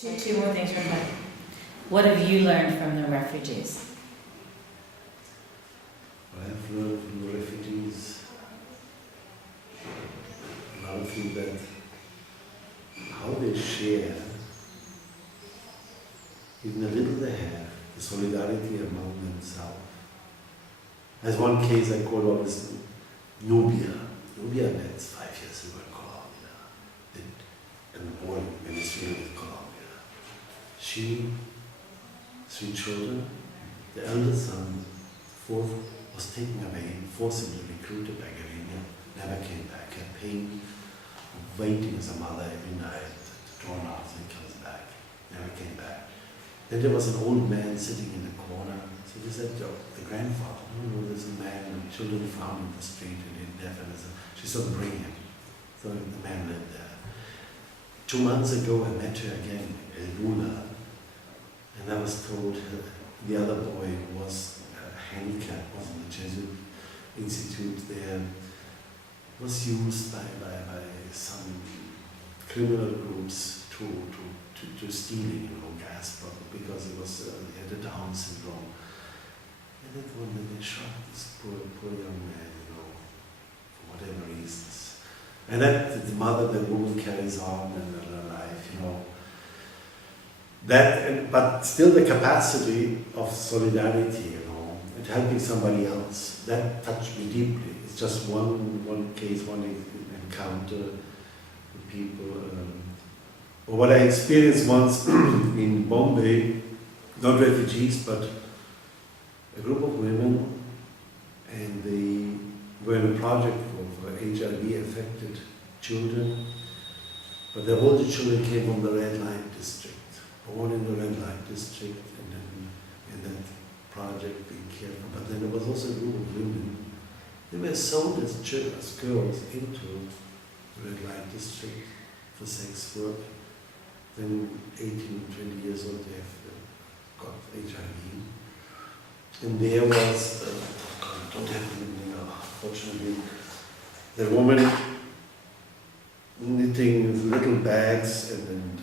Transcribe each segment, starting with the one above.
Two more things from that. What have you learned from the refugees? What I've learned from the refugees, another thing that how they share, even the little they have, the solidarity among themselves. As one case I call out is Nubia. Nubia met 5 years ago in Colombia, and born in Venezuela with Colombia. She, 3 children, the eldest son, fourth, was taken away, forcibly recruited by guerrilla, never came back, had pain, waiting as a mother every night at the doorknob, so he comes back, never came back. Then there was an old man sitting in the corner, so he said, the grandfather, no, there's a man, and children found in the street, and he didn't have anything. She said, bring him. So the man lived there. 2 months ago, I met her again, Elvula, and I was told the other boy was handicapped, was in the Jesuit Institute there, was used by some criminal groups to stealing, gas probably, because he had a Down syndrome. And that one day they shot this poor young man, for whatever reasons. And that the mother, the woman carries on in her life, but still the capacity of solidarity, and helping somebody else, that touched me deeply. It's just one case, one encounter with people. Or what I experienced once in Bombay, not refugees, but a group of women, and they were in a project for HIV-affected children, but all the children came from the red light district, born in the red light district, and then in that project being cared for. But then there was also a group of women. They were sold as girls into the red light district for sex work. Then 18, 20 years old, they have got HIV. And there was, I don't have anything, fortunately, the woman knitting little bags and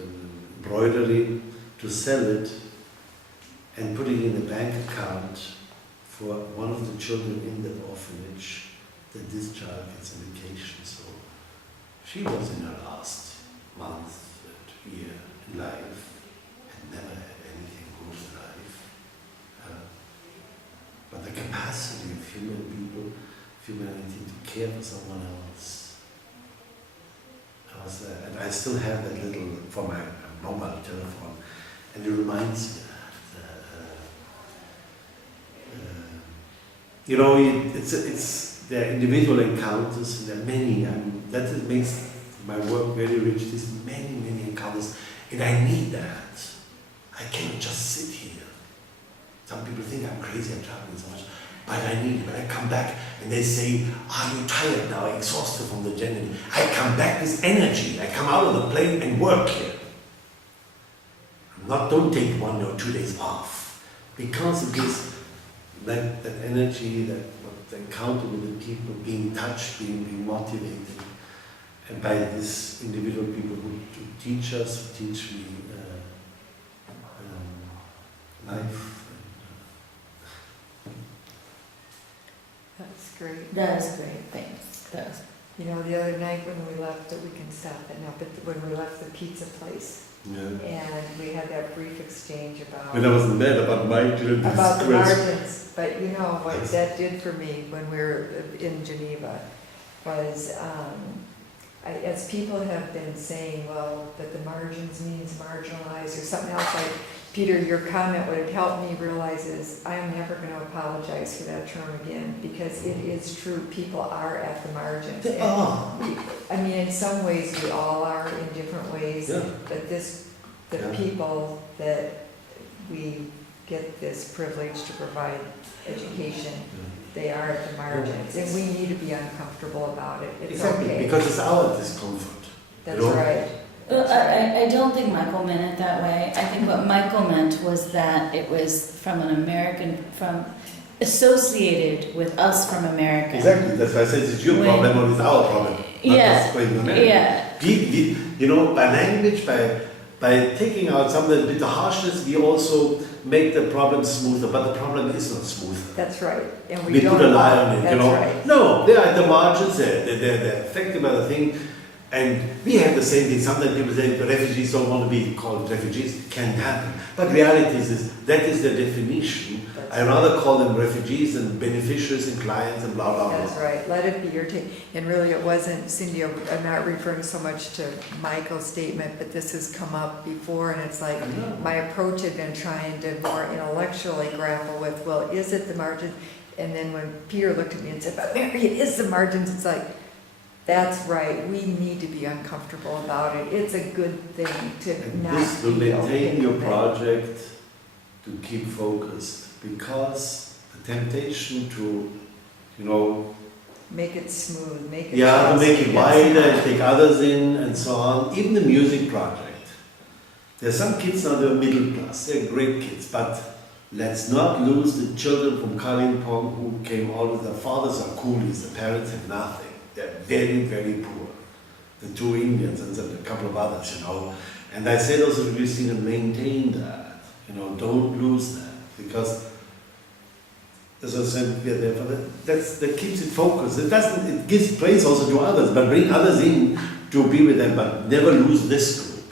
embroidery to sell it and putting in a bank account for one of the children in that orphanage that this child gets a vacation. So she was in her last month, year in life, had never had anything good in life. But the capacity of humanity to care for someone else. And I still have that little for my mobile telephone, and it reminds me that there are individual encounters, and there are many. That makes my work very rich. There's many encounters, and I need that. I cannot just sit here. Some people think I'm crazy, I'm traveling so much, but I need it. When I come back and they say, are you tired now, exhausted from the journey? I come back with energy. I come out of the plane and work here. Don't take 1 or 2 days off, because it is that energy, that encounter with the people, being touched, being motivated, and by these individual people who teach us, who teach me life. That's great. That is great, thanks. That was, The other night when we left, we can stop it now, but when we left the pizza place, and we had that brief exchange about... When I was in bed, about margins. About the margins, but what that did for me when we were in Geneva was, as people have been saying, well, that the margins means marginalized or something else, like, Peter, your comment, what it helped me realize is I'm never going to apologize for that term again, because it is true, people are at the margins. In some ways we all are, in different ways, but the people that we get this privilege to provide education, they are at the margins, and we need to be uncomfortable about it. It's okay. Because it's our discomfort. That's right. I don't think Michael meant it that way. I think what Michael meant was that it was from associated with us from America. Exactly, that's why I said it's your problem or it's our problem. Yeah. By language, by by taking out some of the harshness, we also make the problem smoother, but the problem is not smoother. That's right. And We don't put a lie on it, that's you know. right. No, they are at the margins, they're affected by the thing. And we have the same thing. Sometimes people say the refugees don't want to be called refugees. It can happen. But reality is that is the definition. I rather call them refugees and beneficiaries and clients and blah, blah, blah. That's right, let it be your take. And really, it wasn't, Cindy, I'm not referring so much to Michael's statement, but this has come up before, and it's like, I know. my approach had been trying to more intellectually grapple with, well, is it the margins? And then when Peter looked at me and said, but Mary, it is the margins, it's like, that's right, we need to be uncomfortable about it. It's a good thing to And not this to be okay maintain your with it. project, to keep focused, because the temptation to, you know, Make it smooth, make it. yeah, to make it fast. wider and take others in and so on. Even the music project. There's some kids now, they're middle class, they're great kids, but let's not lose the children from Kalimpong who came all with their fathers are coolies, the parents have nothing. They're very, very poor. The two Indians and a couple of others, you know. And I said also to Christina, maintain that, you know, don't lose that, because as I said, we are there for that keeps it focused. It gives place also to others, but bring others in to be with them, but never lose this group.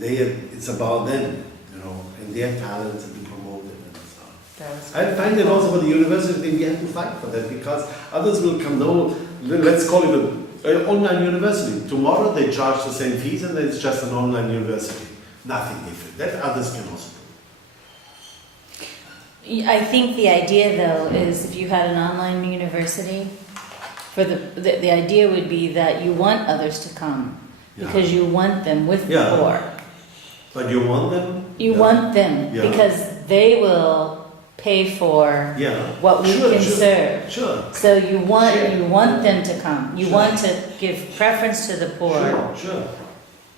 It's about them, you know, and their talents and to promote them and so on. That was I find that also for the university thing, we have to fight for that, because others will come down, let's call it an online university. Tomorrow they charge the same fees and then it's just an online university. Nothing different. That others can also do. I think the idea, though, is if you had an online university, for the idea would be that you want others to come Yeah. because you want them with the Yeah. poor. But you want them? You Yeah. want them Yeah. because they will pay for Yeah. what we Sure, can sure. serve. Sure. So you want Sure. them to come. You Sure. want to give preference to the poor, Sure.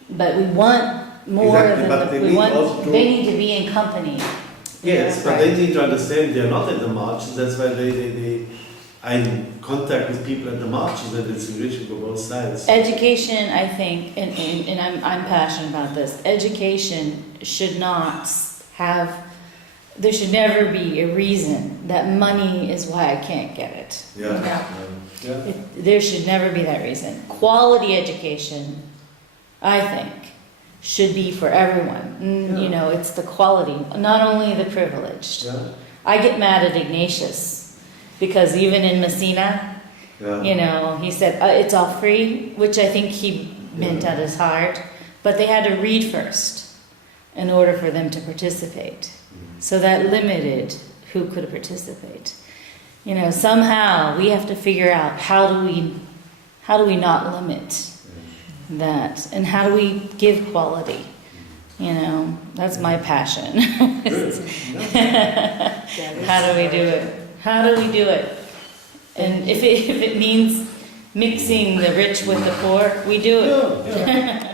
but we want more Exactly, but they than we need want. also to- They need to be in company. Yes, but Right. they need to understand they're not at the margins. That's why I'm in contact with people at the margins, and it's enriching for both sides. Education, I think, and I'm passionate about this. Education should not have. There should never be a reason that money is why I can't get it. Yeah. Yeah. There should never be that reason. Quality education, I think, should be for everyone. Yeah. You know, it's the quality, not only the privileged. Yeah. I get mad at Ignatius because even in Messina, Yeah. you know, he said it's all free, which I think he meant Yeah. at his heart, but they had to read first in order for them to participate. So that limited who could participate. You know, somehow we have to figure out how do we not limit that, and how do we give quality? You know, that's my passion. How do we do it? How do we do it? And if it means mixing the rich with the poor, we do it. Yeah.